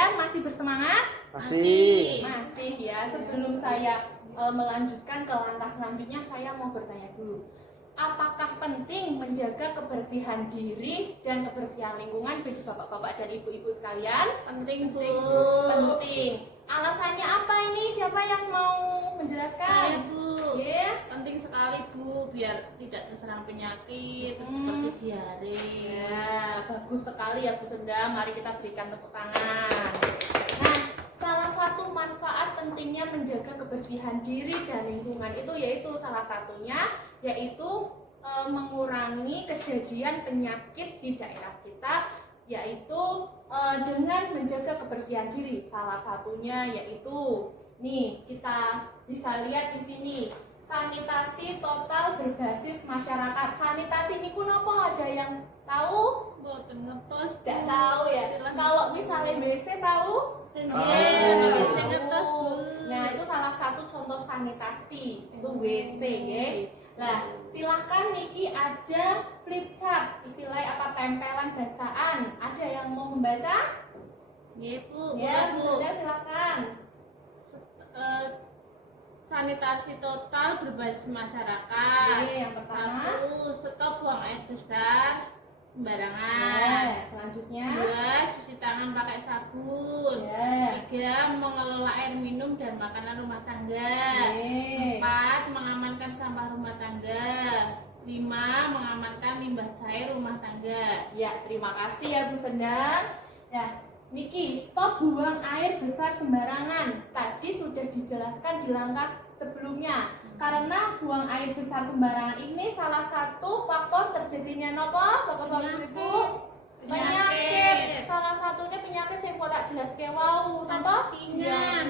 sekalian masih bersemangat? Masih. Masih ya. Sebelum saya melanjutkan ke langkah selanjutnya, saya mau bertanya dulu. Apakah penting menjaga kebersihan diri dan kebersihan lingkungan bagi bapak-bapak dan ibu-ibu sekalian? Penting, Bu. Penting. Alasannya apa ini? Siapa yang mau menjelaskan? Saya, Bu. Ya. Penting sekali, Bu, biar tidak terserang penyakit seperti diare. Ya, bagus sekali ya Bu Senda. Mari kita berikan tepuk tangan. Nah, salah satu manfaat pentingnya menjaga kebersihan diri dan lingkungan itu yaitu salah satunya yaitu mengurangi kejadian penyakit di daerah kita, yaitu dengan menjaga kebersihan diri. Salah satunya yaitu nih kita bisa lihat di sini, sanitasi total berbasis masyarakat. Sanitasi niku napa, ada yang tahu? Boten ngetos, Bu. Tidak tahu ya. Kalau misalnya WC tahu? Nggih, WC ngetos, Bu. Nah, itu salah satu contoh sanitasi, itu WC nggih. Nah, silahkan Niki ada flip chart, istilahnya apa, tempelan bacaan. Ada yang mau membaca? Nggih, Bu. Ya, Bu. sudah silahkan. Sanitasi total berbasis masyarakat. Oke, yang pertama. 1. Stop buang air besar sembarangan. Ya, selanjutnya. 2. Cuci tangan pakai sabun. Ya. 3. Mengelola air minum dan makanan rumah tangga. Oke. 4. Mengamankan sampah rumah tangga. 5. Mengamankan limbah cair rumah tangga. Ya, terima kasih ya Bu Sendang. Ya, Niki, stop buang air besar sembarangan. Tadi sudah dijelaskan di langkah sebelumnya. Karena buang air besar sembarangan ini salah satu faktor terjadinya nopo, Bapak-bapak Ibu? Penyakit. Salah satunya penyakit yang tak jelas kayak wau, napa?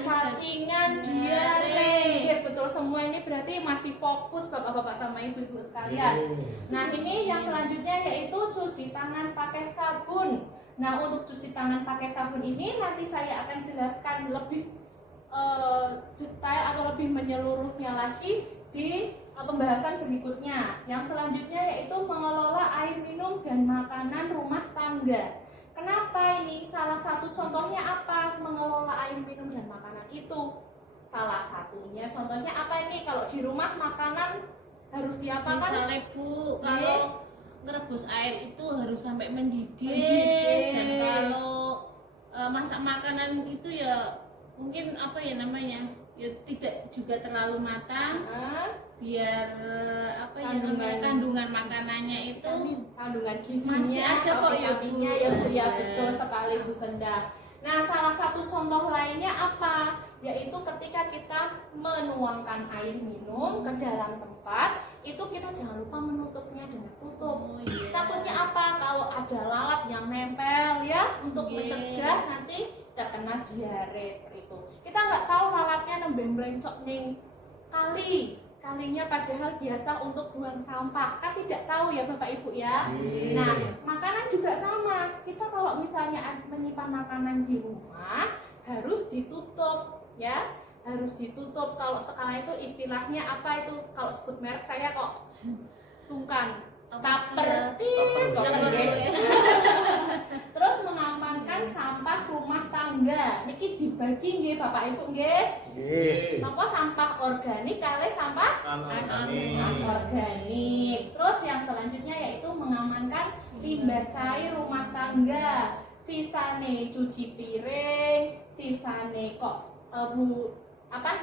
Cacingan, diare. Ya, betul, semua ini berarti masih fokus Bapak-bapak sama Ibu-ibu sekalian. Nah, ini yang selanjutnya yaitu cuci tangan pakai sabun. Nah, untuk cuci tangan pakai sabun ini nanti saya akan jelaskan lebih detail atau lebih menyeluruhnya lagi di pembahasan berikutnya. Yang selanjutnya yaitu mengelola air minum dan makanan rumah tangga. Kenapa ini? Salah satu contohnya apa? Mengelola air minum dan makanan itu. Salah satunya contohnya apa ini? Kalau di rumah makanan harus diapakan? Misalnya, Bu, kalau ngerebus air itu harus sampai Mendidih. dan kalau masak makanan itu ya mungkin apa ya namanya, ya tidak juga terlalu matang, biar apa ya namanya, kandungan makanannya itu kandungan gizinya masih ada kok ya, Bu. ya Bu, ya betul sekali Bu Senda. Nah, salah satu contoh lainnya apa? Yaitu ketika kita menuangkan air minum ke dalam tempat, itu kita jangan lupa menutupnya dengan tutup. Takutnya apa? Kalau ada lalat yang nempel ya, untuk mencegah nanti terkena diare seperti itu. Kita nggak tahu lalatnya nembeng melencok ning kalinya padahal biasa untuk buang sampah, kan tidak tahu ya Bapak Ibu ya. Nah, makanan juga sama. Kita kalau misalnya menyimpan makanan di rumah harus ditutup ya, harus ditutup. Kalau sekarang itu istilahnya apa itu, kalau sebut merek saya kok sungkan, tupper. Terus mengamankan sampah rumah tangga. Niki dibagi nggih Bapak Ibu nggih. Napa sampah organik kali sampah anorganik. Terus yang selanjutnya yaitu mengamankan limbah cair rumah tangga. Sisane cuci piring, sisane kok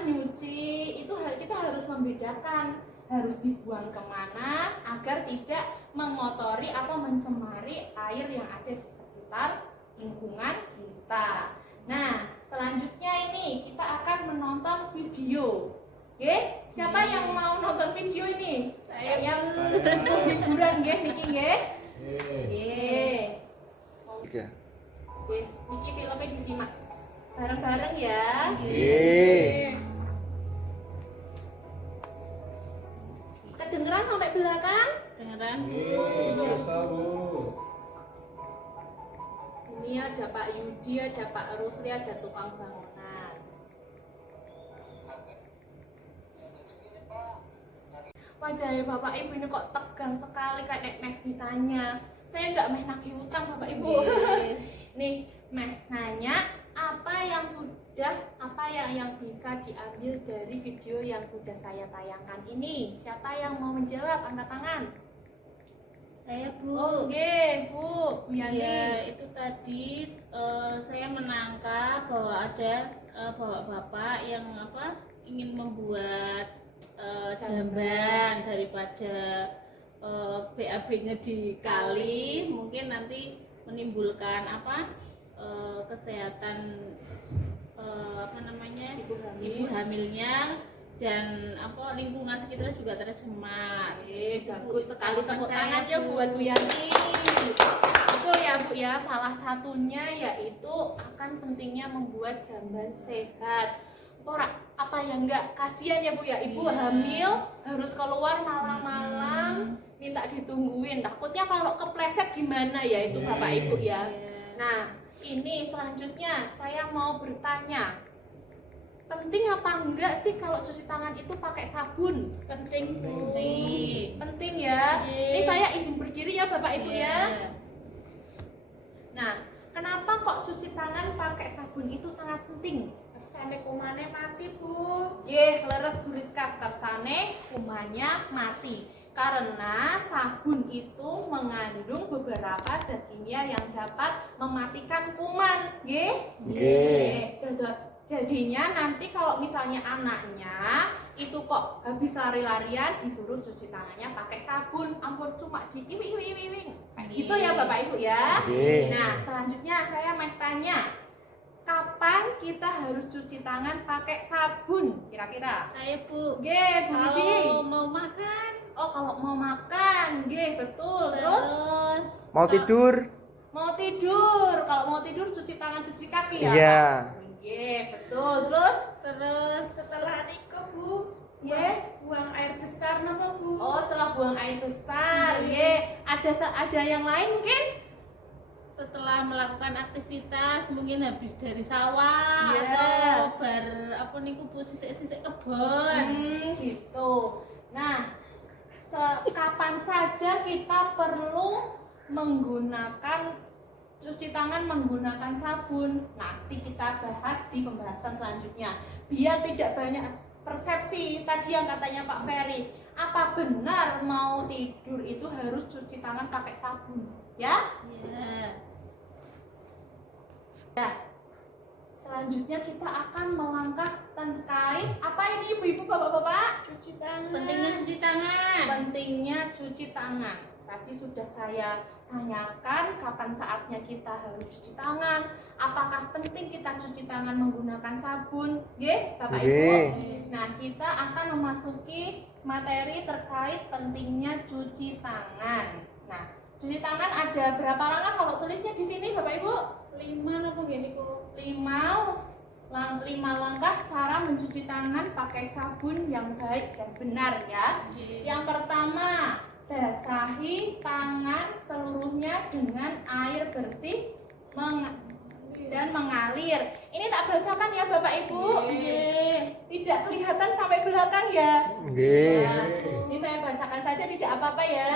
nyuci, itu kita harus membedakan, harus dibuang kemana agar tidak mengotori atau mencemari air yang ada di sekitar lingkungan kita. Nah, selanjutnya ini kita akan menonton video. Oke, siapa yang mau nonton video ini? Saya, yang untuk hiburan nggih niki nggih? Oke, niki filmnya disimak bareng-bareng ya. Kedengeran sampai belakang? Kedengeran, Bu. Ini ada Pak Yudi, ada Pak Rusli, ada tukang bangunan. Wajahnya Bapak Ibu ini kok tegang sekali, kayak meh ditanya. Saya nggak meh nagih utang Bapak Ibu. Nih, meh nanya bisa diambil dari video yang sudah saya tayangkan ini? Siapa yang mau menjawab? Angkat tangan. Saya Bu. Oke, Bu Yani. Ya, itu tadi saya menangkap bahwa ada bapak-bapak yang ingin membuat jamban daripada BAB-nya di kali, mungkin nanti menimbulkan kesehatan ibu hamilnya, dan lingkungan sekitar juga tercemar. Bagus sekali, tepuk tangan ya buat Bu Yani. Betul ya Bu ya, salah satunya yaitu akan pentingnya membuat jamban sehat. Apa yang enggak, kasihan ya Bu ya, ibu hamil harus keluar malam-malam minta ditungguin, takutnya kalau kepleset gimana ya itu Bapak Ibu ya. Nah ini selanjutnya saya mau bertanya, penting apa enggak sih kalau cuci tangan itu pakai sabun? Penting Bu. Penting ya. Ini saya izin berdiri ya Bapak Ibu ya. Nah kenapa kok cuci tangan pakai sabun itu sangat penting? Kersane kumane mati Bu. Leres Bu Rizka, kersane kumanya mati. Karena sabun itu mengandung beberapa zat kimia yang dapat mematikan kuman. Jadinya nanti kalau misalnya anaknya itu kok habis lari-larian disuruh cuci tangannya pakai sabun, ampun cuma di iwing. Kayak gitu ya Bapak Ibu ya. Nah, selanjutnya saya mau tanya, kapan kita harus cuci tangan pakai sabun kira-kira? Saya Bu. Bu Didi. Kalau mau makan. Oh, kalau mau makan, betul. Terus Mau tidur? mau tidur. Kalau mau tidur cuci tangan, cuci kaki ya. Iya. Betul. Terus Setelah nikah Bu, buang air besar napa Bu? oh, setelah buang air besar. Ada yang lain mungkin? Setelah melakukan aktivitas, mungkin habis dari sawah Iya. atau Bu, sisik-sisik kebon. Gitu. Nah, kapan saja kita perlu menggunakan cuci tangan menggunakan sabun? Nanti kita bahas di pembahasan selanjutnya. Biar tidak banyak persepsi tadi yang katanya Pak Ferry, apa benar mau tidur itu harus cuci tangan pakai sabun? Ya? Selanjutnya kita akan melangkah terkait apa ini ibu-ibu, bapak-bapak? Cuci tangan. Pentingnya cuci tangan. Pentingnya cuci tangan. Tadi sudah saya tanyakan kapan saatnya kita harus cuci tangan. Apakah penting kita cuci tangan menggunakan sabun? Bapak Ibu. Nah, kita akan memasuki materi terkait pentingnya cuci tangan. Nah, cuci tangan ada berapa langkah kalau tulisnya di sini Bapak Ibu? 5 apa gini Bu? 5 langkah cara mencuci tangan pakai sabun yang baik dan benar ya. Yang pertama, basahi tangan seluruhnya dengan air bersih dan mengalir. Ini tak bacakan ya Bapak Ibu. Tidak kelihatan sampai belakang ya. Ini saya bacakan saja, tidak apa-apa ya.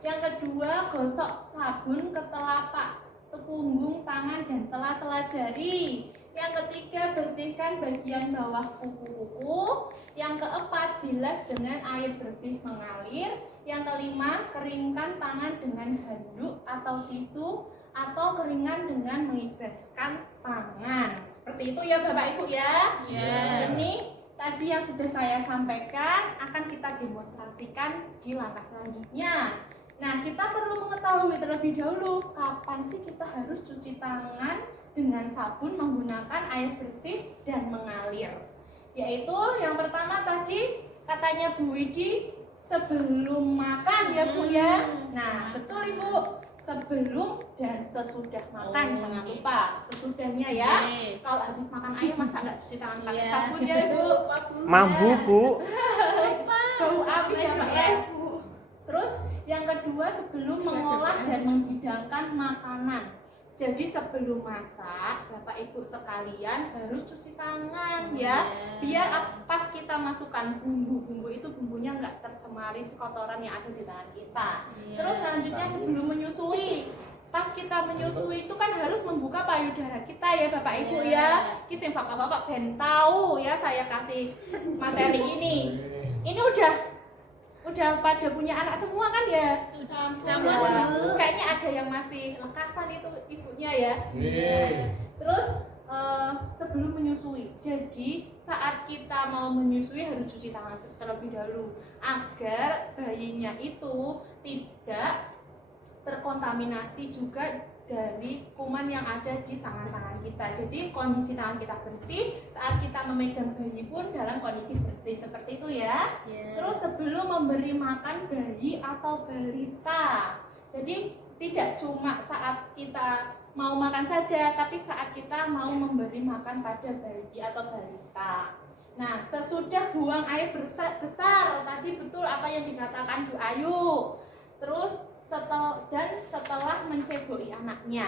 Yang kedua, gosok sabun ke telapak punggung tangan dan sela-sela jari. Yang ketiga, bersihkan bagian bawah kuku-kuku. Yang keempat, bilas dengan air bersih mengalir. Yang kelima, keringkan tangan dengan handuk atau tisu, atau keringan dengan mengibaskan tangan. Seperti itu ya Bapak Ibu ya. Ini tadi yang sudah saya sampaikan akan kita demonstrasikan di langkah selanjutnya. Nah, kita perlu mengetahui terlebih dahulu kapan sih kita harus cuci tangan dengan sabun menggunakan air bersih dan mengalir. Yaitu yang pertama tadi katanya Bu Widi, sebelum makan ya Bu ya. Nah, betul Ibu, sebelum dan sesudah makan, jangan lupa sesudahnya ya. Kalau habis makan ayam masa nggak cuci tangan pakai sabun ya Ibu? Mambu Bu. Bau amis ya Pak ya. Terus yang kedua, sebelum mengolah dan menghidangkan makanan. Jadi sebelum masak, Bapak Ibu sekalian harus cuci tangan ya. Biar pas kita masukkan bumbu itu bumbunya nggak tercemari kotoran yang ada di tangan kita. Terus selanjutnya sebelum menyusui, pas kita menyusui itu kan harus membuka payudara kita ya Bapak Ibu ya. Kisah bapak-bapak ben tahu ya, saya kasih materi ini. Ini udah pada punya anak semua kan ya? Sama Ya. dulu. Kayaknya ada yang masih lekasan itu ibunya ya. Terus sebelum menyusui, jadi saat kita mau menyusui harus cuci tangan terlebih dahulu agar bayinya itu tidak terkontaminasi juga dari kuman yang ada di tangan-tangan kita. Jadi kondisi tangan kita bersih, saat kita memegang bayi pun dalam kondisi bersih seperti itu ya. Terus sebelum memberi makan bayi atau balita, jadi tidak cuma saat kita mau makan saja, tapi saat kita mau memberi makan pada bayi atau balita. Nah, sesudah buang air besar, tadi betul apa yang dikatakan Bu Ayu. Terus setelah menceboki anaknya.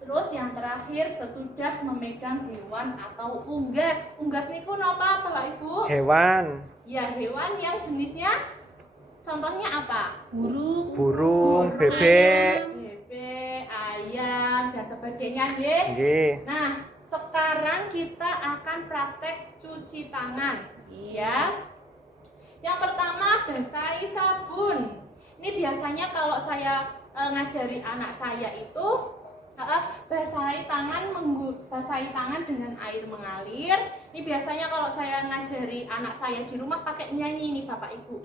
Terus yang terakhir sesudah memegang hewan atau unggas. Unggas niku napa Bapak Ibu? Hewan. Ya, hewan yang jenisnya contohnya apa? Burung, bebek. Bebek, ayam dan sebagainya nggih. Nggih. Nah, sekarang kita akan praktek cuci tangan, ya. Yang pertama basahi sabun. Ini biasanya kalau saya ngajari anak saya itu basahi tangan dengan air mengalir. Ini biasanya kalau saya ngajari anak saya di rumah pakai nyanyi nih Bapak Ibu.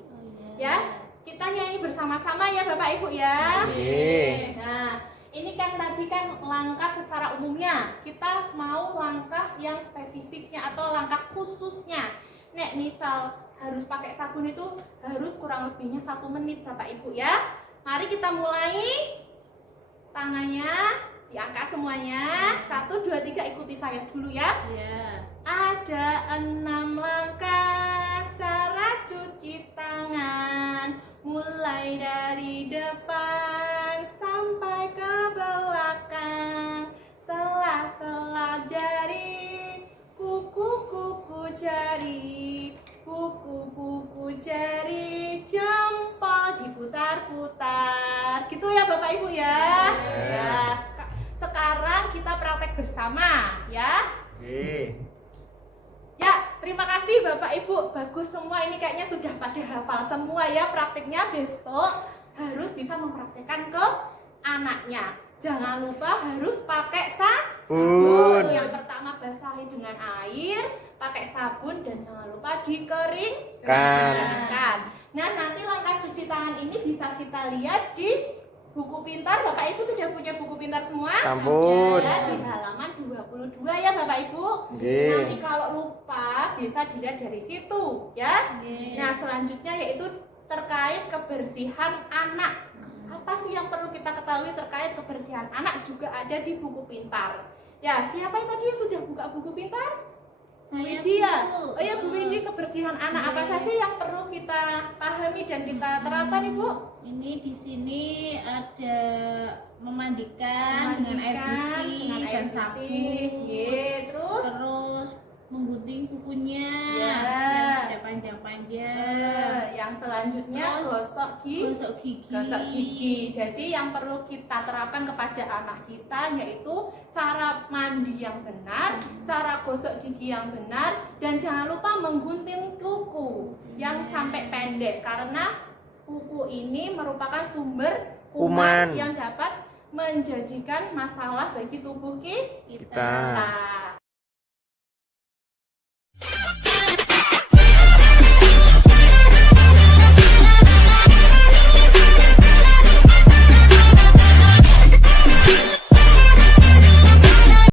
Ya, kita nyanyi bersama-sama ya Bapak Ibu ya. Nggih. Nah, ini kan tadi kan langkah secara umumnya. Kita mau langkah yang spesifiknya atau langkah khususnya. Nek misal harus pakai sabun itu harus kurang lebihnya 1 menit Bapak Ibu ya. Mari kita mulai. Tangannya diangkat semuanya. 1, 2, 3 ikuti saya dulu ya. Ada 6 langkah cara cuci tangan, mulai dari depan sampai ke belakang. Sela-sela jari, kuku-kuku jari, kuku-kuku jari, jempol diputar-putar. Gitu ya Bapak Ibu ya. Ya, sekarang kita praktek bersama ya. Ya, terima kasih Bapak Ibu. Bagus semua, ini kayaknya sudah pada hafal semua ya. Praktiknya besok harus bisa mempraktekkan ke anaknya. Jangan lupa harus pakai sabun. Yang pertama basahi dengan air, pakai sabun dan jangan lupa dikeringkan. Nah, nanti langkah cuci tangan ini bisa kita lihat di buku pintar. Bapak Ibu sudah punya buku pintar semua? Sampun. Ya, di halaman 22 ya Bapak Ibu. Nggih. Nanti kalau lupa bisa dilihat dari situ ya. Nah, selanjutnya yaitu terkait kebersihan anak. Apa sih yang perlu kita ketahui terkait kebersihan anak juga ada di buku pintar. Ya, siapa yang tadi sudah buka buku pintar? Bu Widi ya? Oh ya Bu Widi, kebersihan anak apa saja yang perlu kita pahami dan kita terapkan Ibu? Ini di sini ada memandikan dengan air bersih dan sabun. Terus menggunting kukunya yang sudah panjang-panjang. Yang selanjutnya Terus gosok gigi. Jadi yang perlu kita terapkan kepada anak kita yaitu cara mandi yang benar, cara gosok gigi yang benar, dan jangan lupa menggunting kuku yang sampai pendek karena kuku ini merupakan sumber kuman Kuman. yang dapat menjadikan masalah bagi tubuh kita. Kita.